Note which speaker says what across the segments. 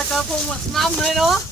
Speaker 1: ឲ្យទៅពុ
Speaker 2: កមកស្នំហើយនោះ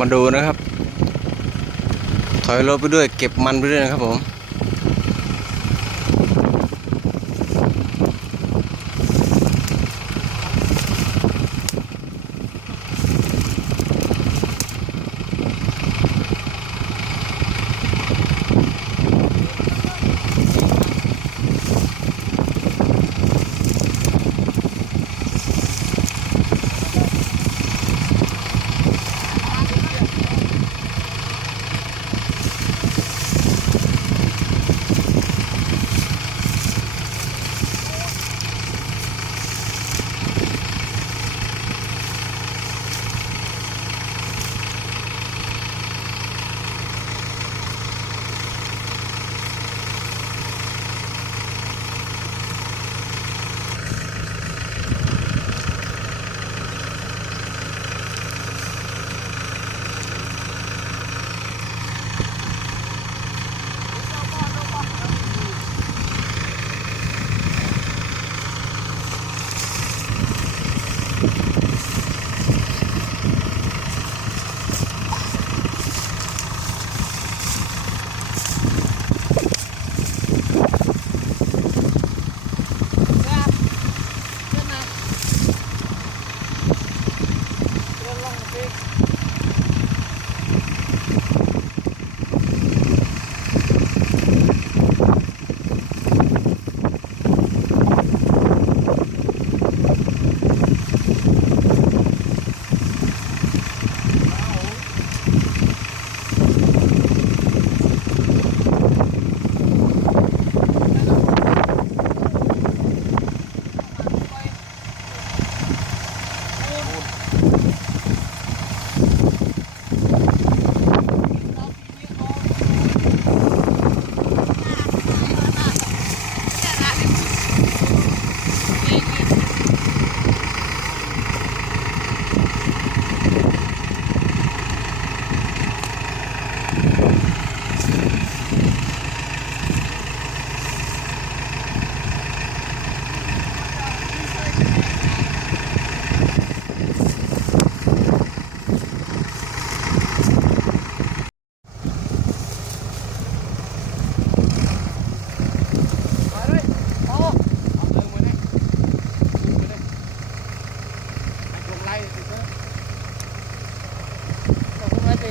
Speaker 1: มา
Speaker 2: ดูนะ
Speaker 3: ครับ ถอยรถไปด้วยเก็บมันไปด้วยนะครับผม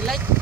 Speaker 3: はい。